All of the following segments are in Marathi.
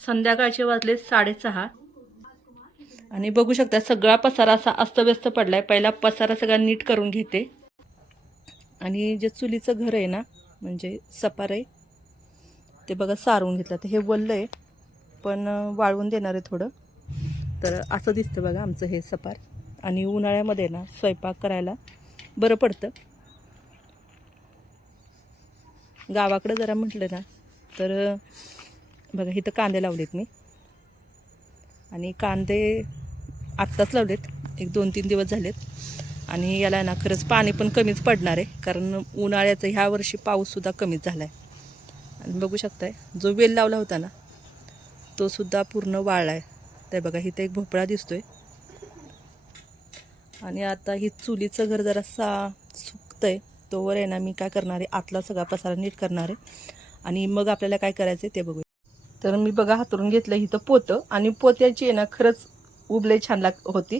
संध्याकाळचे वाजले साडेसहा. आणि बघू शकता सगळा पसारा असा अस्तव्यस्त पडलाय. पहिला पसारा सगळा नीट करून घेते. आणि जे चुलीचं घर आहे ना म्हणजे सपार आहे ते बघा सारवून घेतलं. तर हे वल्लं आहे पण वाळवून देणार आहे थोडं. तर असं दिसतं बघा आमचं हे सपार. आणि उन्हाळ्यामध्ये ना स्वयंपाक करायला बरं पडतं. गावाकडं जरा म्हटलं ना तर बघा इथं कांदे लावलेत मी. आणि कांदे आत्ताच लावलेत. एक दोन तीन दिवस झालेत. आणि याला ना खरंच पाणी पण कमीच पडणार आहे. कारण उन्हाळ्याचं ह्या वर्षी पाऊससुद्धा कमीच झाला आहे आणि बघू शकताय जो वेल लावला होता ना तो सुद्धा पूर्ण वाळला आहे ते बघा इथं एक भोपळा दिसतो आहे आणि आता ही चुलीचं घर जरासा आहे तोवर आहे ना मी काय करणार आहे आतला सगळा पसारा नीट करणार आहे. आणि मग आपल्याला काय करायचं आहे ते बघू तर मी बघा हातरून घेतलं इथं पोतं. आणि पोत्याची आहे ना खरंच उबले छान लाग होती.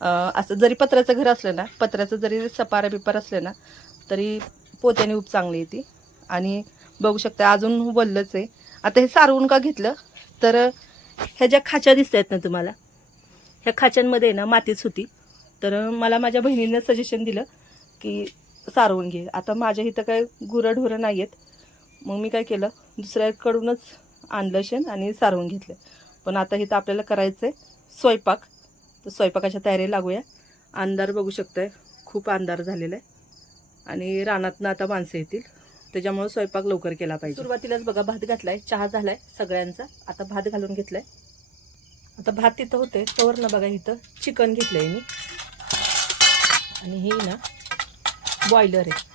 असं जरी पत्र्याचं घर असलं ना पत्र्याचं जरी सपारा बिपार असलं ना तरी पोत्याने उब चांगली येते आणि बघू शकता अजून वल्लंच आहे. आता हे सारवून का घेतलं? तर ह्या ज्या खाच्या दिसत आहेत ना तुम्हाला ह्या खाच्यांमध्ये ना मातीच होती. तर मला माझ्या बहिणीनं सजेशन दिलं की सारवून घे. आता माझ्या इथं काय गुरंढोरं नाही आहेत मग मी काय केलं? दुसऱ्याकडूनच आणलं शेण आणि सारवून घेतलं. पण आता इथं आपल्याला करायचं आहे स्वयंपाक. तर स्वयंपाकाच्या तयारी लागूया. अंधार बघू शकताय. खूप अंधार झालेला आहे. आणि रानातनं आता माणसं येतील. त्याच्यामुळे स्वयंपाक लवकर केला पाहिजे. सुरुवातीलाच बघा भात घातलाय. चहा झालाय सगळ्यांचा. आता भात घालून घेतलाय. आता भात तिथं होते तोवर ना बघा इथं. चिकन घेतलंय मी. आणि हे ना बॉयलर आहे.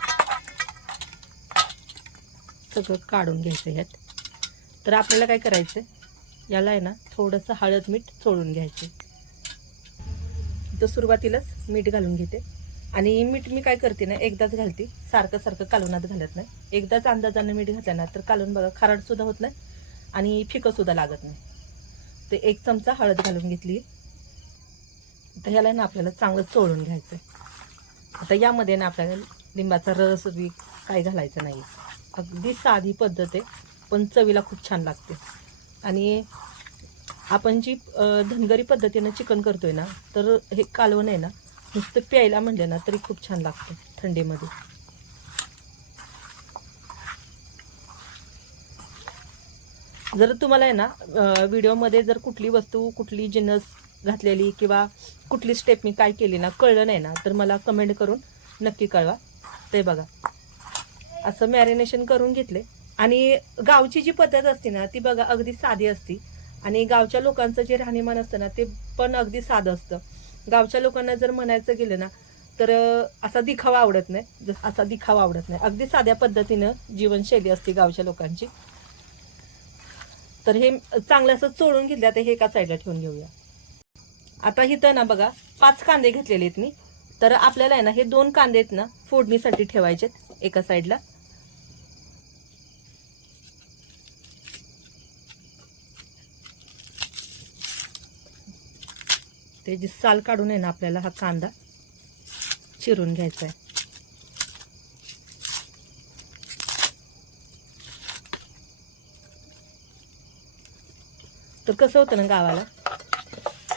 सगळं काढून घ्यायचं यात. तर आपल्याला काय करायचं आहे याला आहे ना थोडंसं हळद मीठ चोळून घ्यायचे. तर सुरुवातीलाच मीठ घालून घेते. आणि मीठ मी काय करते ना एकदाच घालते. सारखं सारखं कालवणात घालत नाही. एकदाच अंदाजानं मीठ घातलं ना तर कालवण बघा खारटसुद्धा होत नाही आणि फिकंसुद्धा लागत नाही. तर एक चमचा हळद घालून घेतली. तर ह्याला ना आपल्याला चांगलं चोळून घ्यायचं आता यामध्ये ना आपल्याला लिंबाचा रस बी काही घालायचं नाही अगदी साधी पद्धत आहे. पण चवीला खूप छान लागते. आणि आपण जी धनगरी पद्धतीनं चिकन करतोय ना तर हे कालवण आहे ना नुसतं प्यायला म्हणलं ना तरी खूप छान लागतं थंडीमध्ये. जर तुम्हाला आहे ना व्हिडिओमध्ये जर कुठली वस्तू कुठली जिन्नस घातलेली किंवा कुठली स्टेप मी काय केली ना कळलं नाही ना तर मला कमेंट करून नक्की कळवा. ते बघा. असं मॅरिनेशन करून घेतले आणि गावची जी पद्धत असते ना ती बघा अगदी साधी असती. आणि गावच्या लोकांचं जे राहणीमान असतं ना ते पण अगदी साधं असतं. गावच्या लोकांना जर म्हणायचं गेलं ना तर असा दिखावा आवडत नाही. जस असा दिखावा आवडत नाही. अगदी साध्या पद्धतीनं जीवनशैली असते गावच्या लोकांची. तर हे चांगलं असं चोळून घेतलं आता हे एका साईडला ठेवून घेऊया. आता इथं ना बघा पाच कांदे घेतलेले आहेत मी. तर आपल्याला आहे ना हे दोन कांदे आहेत ना फोडणीसाठी ठेवायचेत एका साईडला. त्याची साल काढून आहे ना आपल्याला हा कांदा चिरून घ्यायचा आहे तर कसं होतं ना गावाला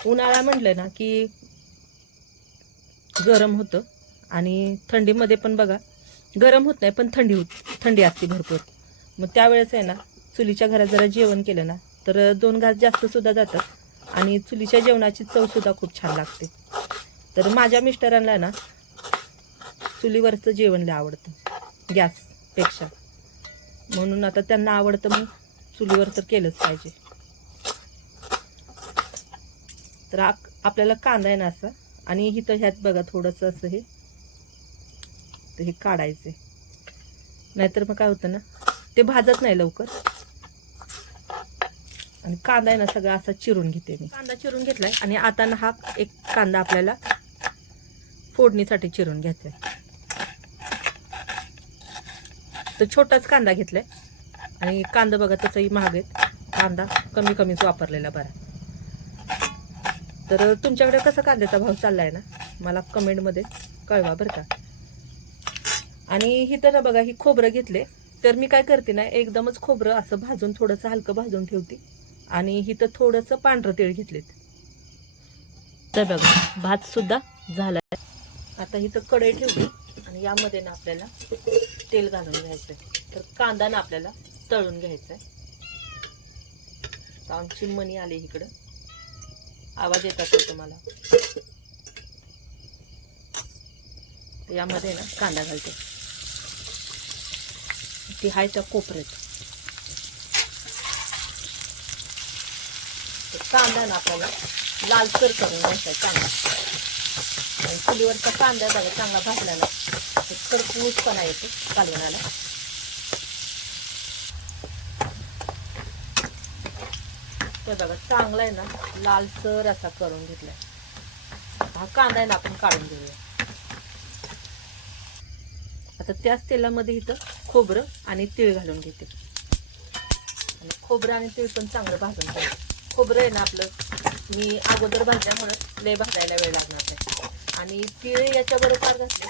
उन्हाळा म्हटलं ना की गरम होतं आणि थंडीमध्ये पण बघा गरम होत नाही पण थंडी होत थंडी असते भरपूर. मग त्यावेळेस आहे ना चुलीच्या घरात जरा जेवण केलं ना तर दोन घास जास्त सुद्धा जातात. आणि चुलीच्या जेवणाची चवसुद्धा खूप छान लागते. तर माझ्या मिस्टरांना ना चुलीवरचं जेवण लय आवडतं गॅसपेक्षा. म्हणून आता त्यांना आवडतं मग चुलीवर तर केलंच पाहिजे. तर आप- आपल्याला कांदा आहे ना असं आणि इथं ह्यात बघा थोडंसं असं हे तर हे काढायचं नाहीतर मग काय होतं ना ते भाजत नाही लवकर. आणि कांदा आहे ना सगळा असा चिरून घेते मी. कांदा चिरून घेतलाय आणि आता ना हा एक कांदा आपल्याला फोडणीसाठी चिरून घ्यायचा आहे तर छोटाच कांदा घेतलाय. आणि कांदा बघा तसंही महाग आहेत कांदा कमी कमीच वापरलेला बरा. तर तुमच्याकडे कसा कांद्याचा भाव चाललाय ना? मला कमेंटमध्ये कळवा बरं का. आणि ही तर बघा ही खोबरं घेतले. तर मी काय करते ना एकदमच खोबरं असं भाजून थोडंसं हलकं भाजून ठेवते. आणि इथं थोडंसं पांढरं तेल घेतलेत. तर बघा भात सुद्धा झालाय आता इथं कढई ठेवली आणि यामध्ये ना आपल्याला तेल घालून घ्यायचंय. तर कांदा ना आपल्याला तळून घ्यायचा आहे आमची मणी आली इकडं. आवाज येत असेल तुम्हाला? यामध्ये ना कांदा घालते. ती हाय त्या कोपऱ्यात. कांदा ना आपल्याला लालसर करून घ्यायचा आहे चांगला. आणि चुलीवरचा कांदा झाला चांगला भाजलेला. करपूसपणा येतो कालवणाला तर बघा चांगला आहे ना लालसर असा करून घेतलाय. हा कांदा आहे ना आपण काढून घेऊया. आता त्याच तेलामध्ये इथं खोबरं आणि तीळ घालून घेते. आणि खोबरं आणि तीळ पण चांगलं भाजून घ्यायचं. खोबरं आहे ना आपलं मी अगोदर भाजल्यामुळं लय भाजायला वेळ लागणार नाही. आणि तीळ याच्याबरोबर फार घातले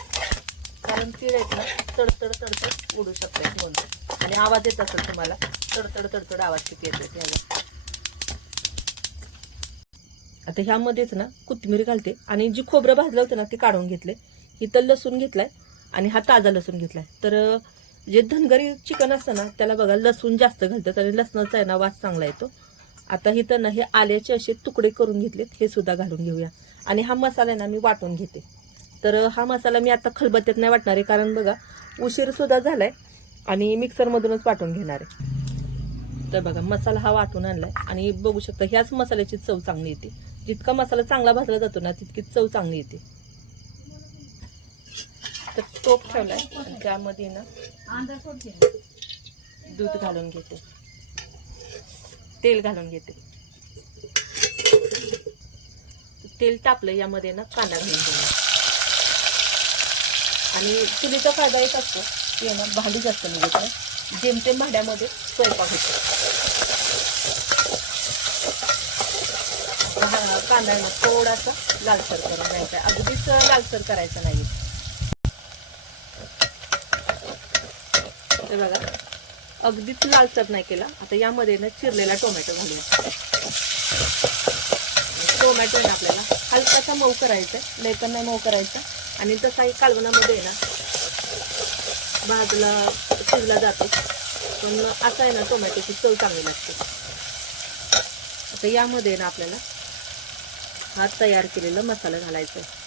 कारण तीळ आहेत ना तडतड तडतड उडू शकतात म्हणून. आणि आवाज येत असेल तुम्हाला तडतड तडतड आवाज किती येतो त्याला आता ह्यामध्येच ना कोथिंबीर घालते. आणि जी खोबरं भाजलं होतं ना ते काढून घेतले इथं लसूण घेतलाय आणि हा ताजा लसूण घेतलाय. तर जे धनगरी चिकन असतं ना त्याला बघा लसूण जास्त घालतात आणि लसणाचा आहे ना वास चांगला येतो. आता ही ना हे आल्याचे असे तुकडे करून घेतलेत हे सुद्धा घालून घेऊया. आणि हा मसाला ना मी वाटून घेते. तर हा मसाला मी आता खलबत्त्यात नाही वाटणार आहे कारण बघा उशीरसुद्धा झाला आहे आणि मिक्सरमधूनच वाटून घेणार आहे. तर बघा मसाला हा वाटून आणलाय आणि बघू शकता ह्याच मसाल्याची चव चांगली येते. जितका मसाला चांगला भाजला जातो ना तितकी चव चांगली येते. तर तोप ठेवलाय आहे त्यामध्ये ना दूध घालून घेते. तेल घालून घेते. तेल तापलं यामध्ये ना कांदा घालून घेऊया आणि चुलीचा फायदा एक असतो की ना भांडी जास्त निघत नाही. जेमतेम भांड्यामध्ये स्वयंपाक होतो. कांदा ना थोडासा लालसर करून घ्यायचा आहे. अगदीच लालसर करायचा नाही बघा. अगदीच लालसर नाही केला. आता यामध्ये ना चिरलेला टोमॅटो घालूया. टोमॅटो आहे ना आपल्याला. हलकासा मऊ करायचा आहे नाही मऊ करायचा. आणि तसाही कालवणामध्ये आहे ना भाजला शिजला जातो. पण असा आहे ना टोमॅटोची चव चांगली लागते. आता यामध्ये ना आपल्याला हा तयार केलेला मसाला घालायचा आहे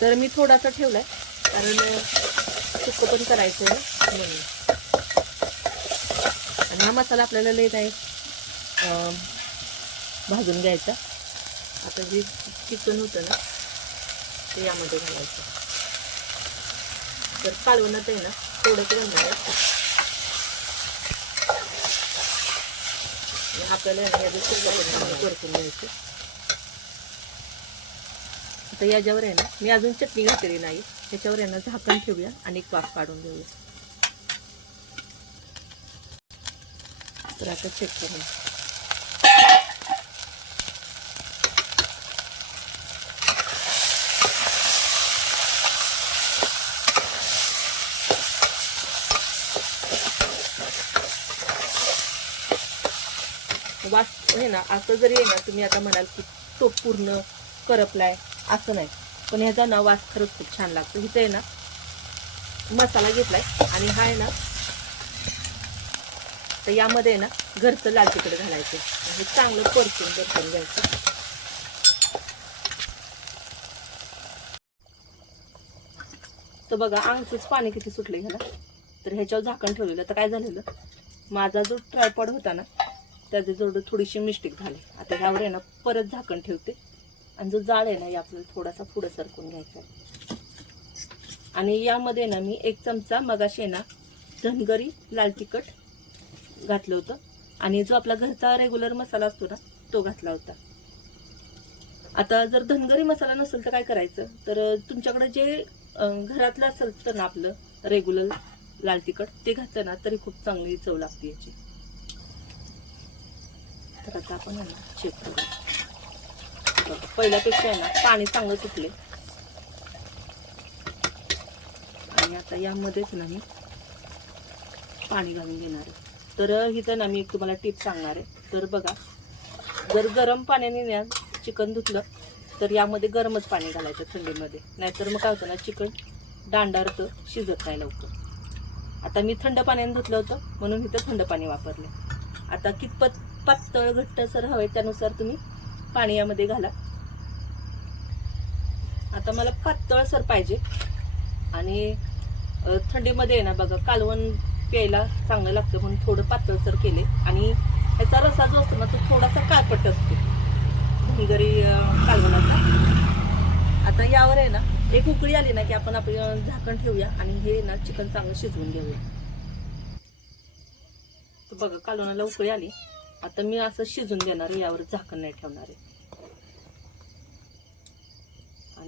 तर मी थोडासा ठेवला आहे कारण सुक्क पण करायचं आहे आणि हा मसाला आपल्याला लय नाही भाजून घ्यायचा. आता जे चिकन होतं ना ते यामध्ये घालायचं. तर कालवणात आहे ना थोडंच घालणार आपल्याला याचं सगळं परतून घ्यायचं. आता याच्यावर आहे ना मी अजून चटणी घातलेली नाही. त्याच्यावर आहे ना झाकण ठेवूया आणि एक वाफ काढून घेऊया. तर आता चेक करू वास हे ना असं जरी आहे ना तुम्ही आता म्हणाल की तो पूर्ण करपलाय. असं नाही. पण ह्याचा ना वास खरंच खूप छान लागतो. इथे आहे ना मसाला घेतलाय आणि हा आहे ना तर यामध्ये आहे ना घरचं लाल तिकडे घालायचं. हे चांगलं परतून परतून घ्यायचं. तर बघा आमचंच पाणी किती सुटलं ह्याला तर ह्याच्यावर झाकण ठेवलेलं. तर काय झालेलं? माझा जो ट्रायपॉड होता ना त्याचे जोड थोडीशी मिस्टेक झाली. आता ह्यावर आहे ना परत झाकण ठेवते. आणि जो जाळ आहे ना या आपल्याला थोडासा पुढं सरकून घ्यायचा आहे. आणि यामध्ये ना मी एक चमचा मगाशी ना धनगरी लाल तिखट घातलं होतं. आणि जो आपला घरचा रेग्युलर मसाला असतो ना तो घातला होता. आता जर धनगरी मसाला नसेल तर काय करायचं? तर तुमच्याकडे जे घरातलं असेल तर ना आपलं रेग्युलर लाल तिखट ते घातलं ना तरी खूप चांगली चव लागते याची. तर आता आपण चेक करू पहिल्यापेक्षा आहे ना पाणी चांगलं सुटले आणि आता यामध्येच ना मी पाणी घालून घेणार आहे. तर इथं ना मी एक तुम्हाला टिप सांगणार आहे. तर बघा जर गरम पाण्याने ना चिकन धुतलं तर यामध्ये गरमच पाणी घालायचं थंडीमध्ये. नाहीतर मग काय होतं ना चिकन दांडारतं शिजत नाही लवकर. आता मी थंड पाण्याने धुतलं होतं म्हणून इथं थंड पाणी वापरले आता कितपत पातळ घट्ट सर हवे त्यानुसार तुम्ही पाणी यामध्ये घाला. आता मला पातळ सर पाहिजे. आणि थंडीमध्ये आहे ना बघा कालवण प्यायला चांगलं लागतं म्हणून थोडं पातळसर केले. आणि ह्याचा रसा जो असतो ना तो थोडासा काळपट असतो. धनगरी कालवणाचा. आता यावर आहे ना एक उकळी आली ना की आपण आपली झाकण ठेवूया आणि हे ना चिकन चांगलं शिजवून घेऊया. तर बघा कालवणाला उकळी आली. आता मी असं शिजून देणार यावर झाकण नाही ठेवणार आहे.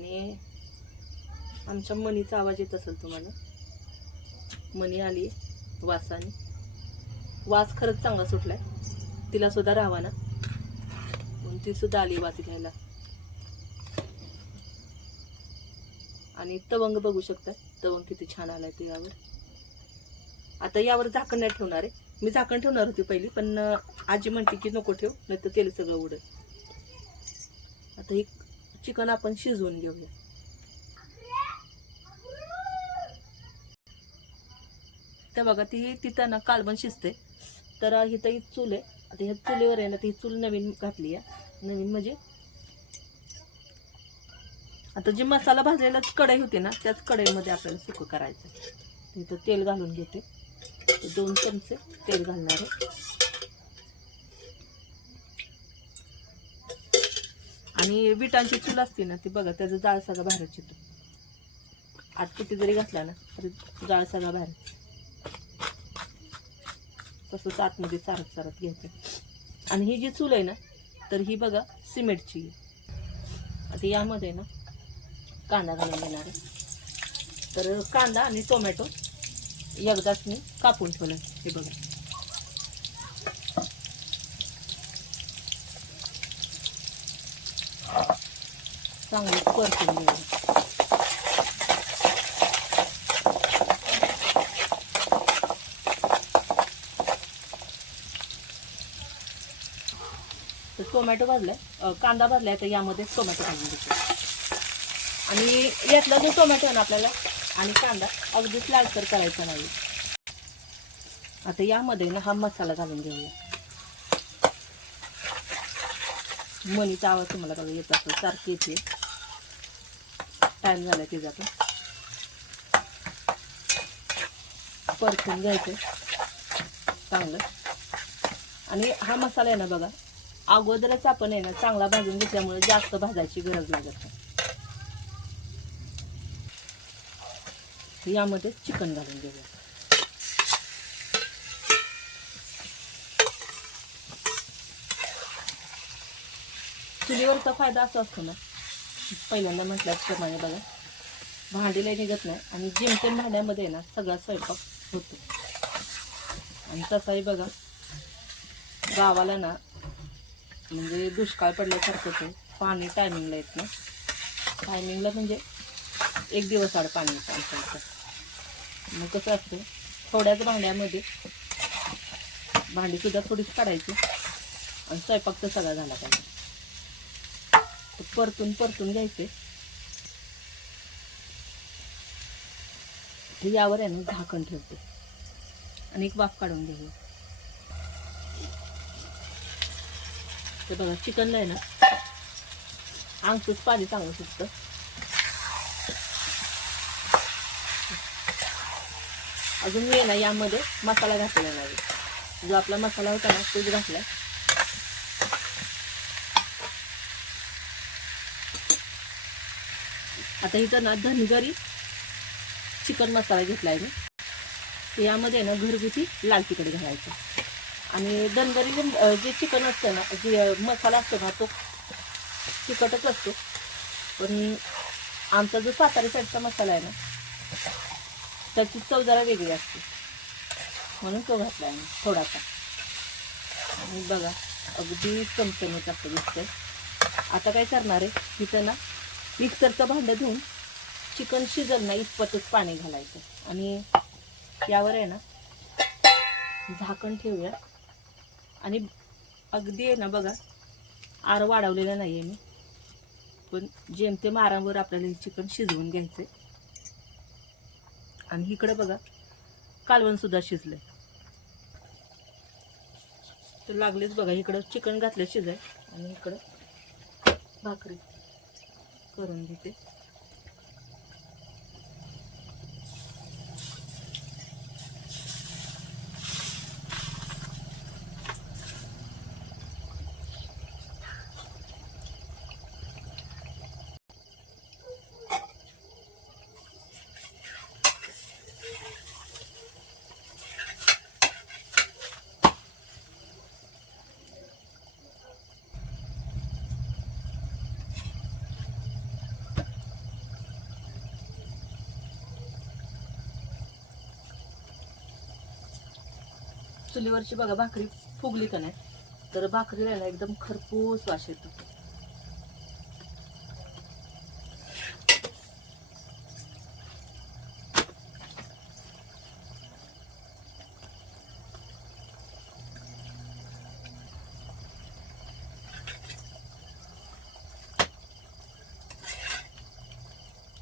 आणि आमच्या मणीचा आवाज येत असेल तुम्हाला. मणी आली वासाने. वास खरंच चांगला सुटलाय. तिला सुद्धा राहावा ना. म्हणून ती सुद्धा आली वास घ्यायला. आणि तवंग बघू शकता. तवंग किती छान आलाय ते यावर. आता यावर झाकण नाही ठेवणार आहे. मी झाकण ठेवणार होती पहिली पण आजी म्हणते की नको ठेव नाही तर तेल सगळं उडेल. आता ही चिकन आपण शिजवून घेऊया. तर बघा ती तिथं ना कालवण शिजते. तर इथं ही चूल आहे. आता ह्या चुलीवर आहे ना ती चूल नवीन घातली आहे. नवीन म्हणजे आता जी मसाला भाजलेला कढई होती ना त्याच कढईमध्ये आपल्याला सुकं करायचं तिथं तेल घालून घेते. दोन चमचे तेल घालणार आहे. आणि विटांची चूल असते ना ती बघा त्याचं जाळ सगळं बाहेर येतो. आत किती जरी घातला ना तरी जाळ सगळा बाहेर. तसंच आतमध्ये चारत चारत घ्यायचं. आणि ही जी चूल आहे ना तर ही बघा सिमेंटची. आहे. आता यामध्ये ना कांदा घालून घेणार आहे. तर कांदा आणि टोमॅटो एकदाच मी कापून ठेवलं हे बघा. चांगलं परतून घेऊया तर टोमॅटो भाजलाय. कांदा भाजलाय तर यामध्ये टोमॅटो घालून देतो आणि यातला जो टोमॅटो आहे ना आपल्याला आणि कांदा अगदीच लालसर करायचा नाही. आता यामध्ये ना हा मसाला घालून घेऊया. मनीचा आवाज तुम्हाला बघा येत असेल सारखी येते. टाइम झाला ते जातो. परतून घ्यायचं. चांगलं. आणि हा मसाला आहे ना बघा अगोदरच आपण आहे ना चांगला भाजून घेतल्यामुळे जास्त भाजायची गरज लागत नाही यामध्ये चिकन घालून घेऊया. चुलीवरचा फायदा असा असतो ना पहिल्यांदा म्हटल्याप्रमाणे बघा. भांडीला निघत नाही. आणि जिमतेम भांड्यामध्ये ना सगळा स्वयंपाक होतो. आणि तसाही बघा गावाला ना म्हणजे दुष्काळ पडल्यासारखंच आहे पाणी टायमिंगला येत ना टायमिंगला म्हणजे एक दिवस आड पाणी येतं आमच्या इथं मग कसं असतं थोड्याच भांड्यामध्ये भांडीसुद्धा थोडीच काढायची आणि स्वयंपाक तर सगळा झाला पाहिजे. परतून परतून घ्यायचे. यावर आहे ना झाकण ठेवते. आणि एक वाफ काढून घेऊ ते बघा चिकनला आहे ना अंगचंच पाणी चांगलं सुटतं. अजून मी ना यामध्ये मसाला घातलेला नाही जो आपला मसाला होता ना तोच घातला आता इथं ना धनगरी चिकन मसाला घेतलाय मी. यामध्ये ना घरगुती लाल तिखट घालायचं. आणि धनगरी जे जे चिकन असतं ना जे मसाला असतो ना तो तिखटच असतो. पण आमचा जो सातारा साईडचा मसाला आहे ना त्याची चव जरा वेगळी असते. म्हणून तो घातला आहे थोडासा. आणि बघा अगदी चमचमीत असं दिसतंय. आता काय करणार आहे? तिथं ना मिक्सरचं भांडं धुवून चिकन शिजल ना इतपतच पाणी घालायचं. आणि यावर आहे ना झाकण ठेवूया. आणि अगदी आहे ना बघा आर वाढवलेला नाही आहे मी. पण जेमतेम आरामवर आपल्याला हे चिकन शिजवून घ्यायचं आणि इकडं बघा कालवणसुद्धा शिजलं आहे तर लागलेच बघा इकडं चिकन घातलं शिजाय. आणि इकडं भाकरी. करून घेते. चुलीवरची बघा भाकरी फुगली का नाही? तर भाकरीला ना एकदम खरपूस वास येतो.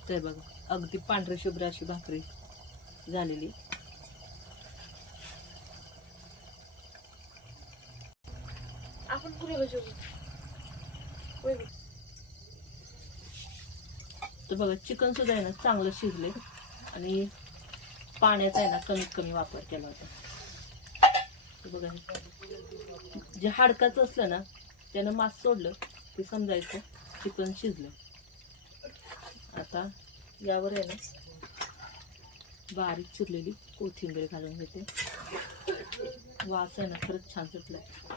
ते बघा अगदी पांढरी शुभ्र अशी भाकरी झालेली. आपण पुढे बसू होय तर बघा चिकन सुद्धा आहे ना चांगलं शिजले आणि पाण्याचा आहे ना कमीत कमी वापर केला होता. तर बघा जे हाडकाचं असलं ना त्यानं मास सोडलं ते समजायचं चिकन शिजलं. आता यावर आहे ना बारीक चिरलेली कोथिंबीर घालून घेते. वास आहे ना खरंच छान सुटलाय.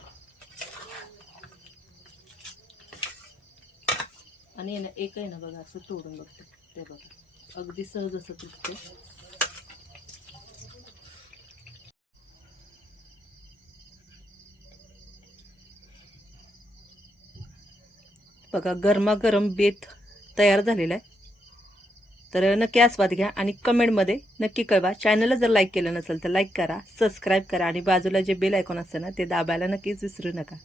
आणि ना एक आहे ना बघा असं तोडून बघते. ते बघा. अगदी सहज असं तुटते बघा गरमागरम बेत तयार झालेला आहे. तर नक्की आस्वाद घ्या आणि कमेंटमध्ये नक्की कळवा. चॅनलला जर लाईक केलं नसेल तर लाईक करा सबस्क्राईब करा आणि बाजूला जे बेल आयकॉन असतं ना ते दाबायला नक्कीच विसरू नका.